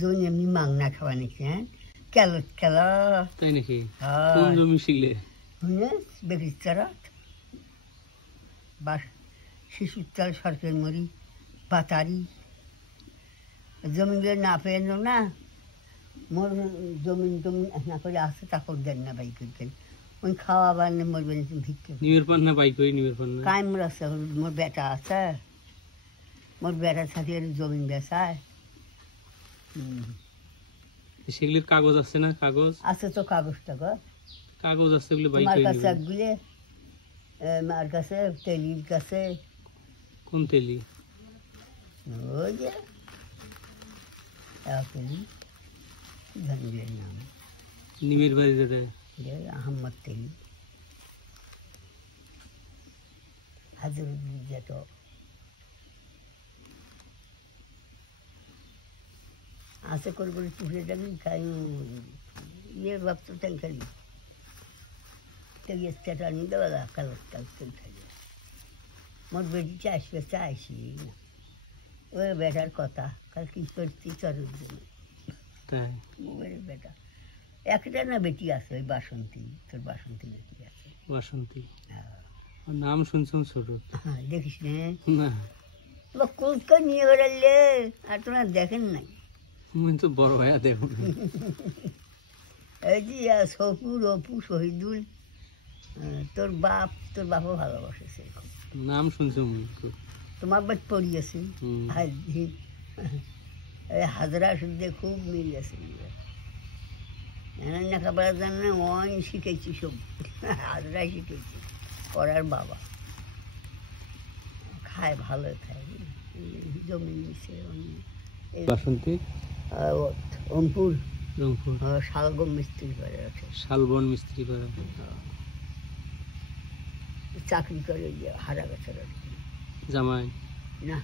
দুন এমনি মাংনা খাওয়া নাকি হ্যাঁ ক্যালত খেলা তাই নাকি কোন জমি শিখলে বেরিস্তারাত বা শিশুর সরকার মরি পাতারি জমিগুলো না পেয়ে না মোর জমিন টমিন না করে আসে তারপর দেন না বাইক করতেন ওই খাওয়া বান্নে মরবেন ভিক্ষে নিবের পান না বাইক হই নিবের পান না কাইম আছে মোর বেটা আছে মোর বেটার সাথে জমিন বেচায় সেগুলির কাগজ আছে না কাগজ আছে তো কাগজটা গো কাগজ আছে বলে বাইক তোমার কাছে একগুলি মার কাছে তেলির কাছে কোন তেলি ওই যে তেলি ধনগিরের নাম নিমের বাড়ি যেটা আহম্মদ তেলি হাজার যেত আশা করে করে চুপড়ে থাকি খাই ইয়ে ভাবতো তাই খালি তেগিয়েটা নিয়ে দেওয়া কাগজ কাগজ খালি মোট বেটিটা আসবে চাইছি না ওই বেটার কথা কাল কি করছি চরের জন্য তাই মোবাইলের বেটা একটা না বেটি আছে ওই বাসন্তী তোর বাসন্তী বেটি আছে বাসন্তী নাম শুনছুন ছোট হ্যাঁ দেখিস না না কুলকা নিয়ে বেড়ালে আর তোমরা দেখেন নাই মুই তো বড় ভাইয়া দেখো এই যে সপুর অপু শহীদুল তোর বাপও ভালোবাসে সেরকম নাম শুনছো মুই তোমার বাদ পড়িয়েছে হাজরা শুদ্ধে খুব মিল আছে লেখাপড়ার জন্য ওই শিখেছি সব হাজরা শিখেছি পড়ার বাবা খায় ভালো খায় জমি নিচ্ছে বাসন্তী রংপুর রংপুর শালগম মিস্ত্রি করে আছে শালবন মিস্ত্রি করে চাকরি করে হারা গেছে জামাই না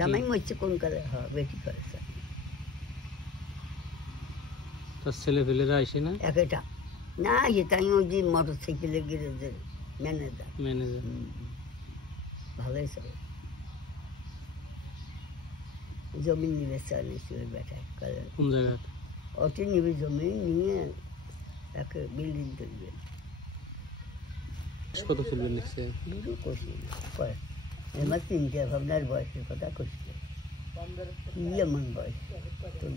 জামাই মরছে কোন কালে বেটি করে চাকরি তার ছেলে ফেলেরা আসে না একটা না তাই ওই যে মোটর সাইকেলের গ্যারেজের ম্যানেজার ভালোই চলে জমি নিবে চালিয়ে বেটায় কোন জায়গায় ওটি নিবে জমি নিয়ে তাকে বিল্ডিং তুলবে কত চলবে নিচ্ছে কষি আমার চিন্তা ভাবনার বয়সের কথা কষি কি এমন বয়স তোর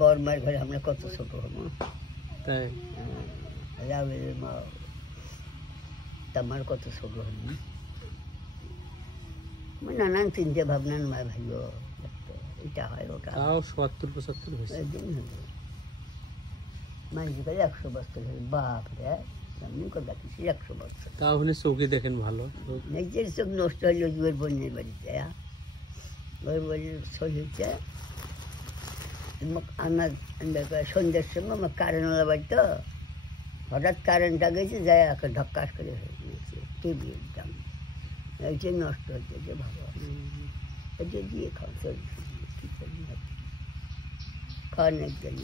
বর্মার ঘরে আমরা কত ছোট হবো তাই রাবের মা তোমার কত ছোট হবো নানান চিন্তা ভাবনার মা ভাইও এটা হয় ওটা তাও ৭০-৭৫ হয়েছে একদিন হলো মানুষ কালে ১০০ বছর হলো বাপ রে আমি কথা কিছু ১০০ বছর তাহলে চৌকি দেখেন ভালো নিজের চোখ নষ্ট হইল ওর বোনের বাড়িতে ওর বাড়ির ছবি হচ্ছে আমার সন্ধ্যার সময় আমার কারেন্টওয়ালা বাড়ি তো হঠাৎ কারেন্টটা গেছে যায় একটা ঢক্কাস করে হয়ে গিয়েছে টিভি একদম এইটাই নষ্ট হচ্ছে যে ভালো এটা দিয়ে খাওয়া চলছে খাওয়ানোর জন্য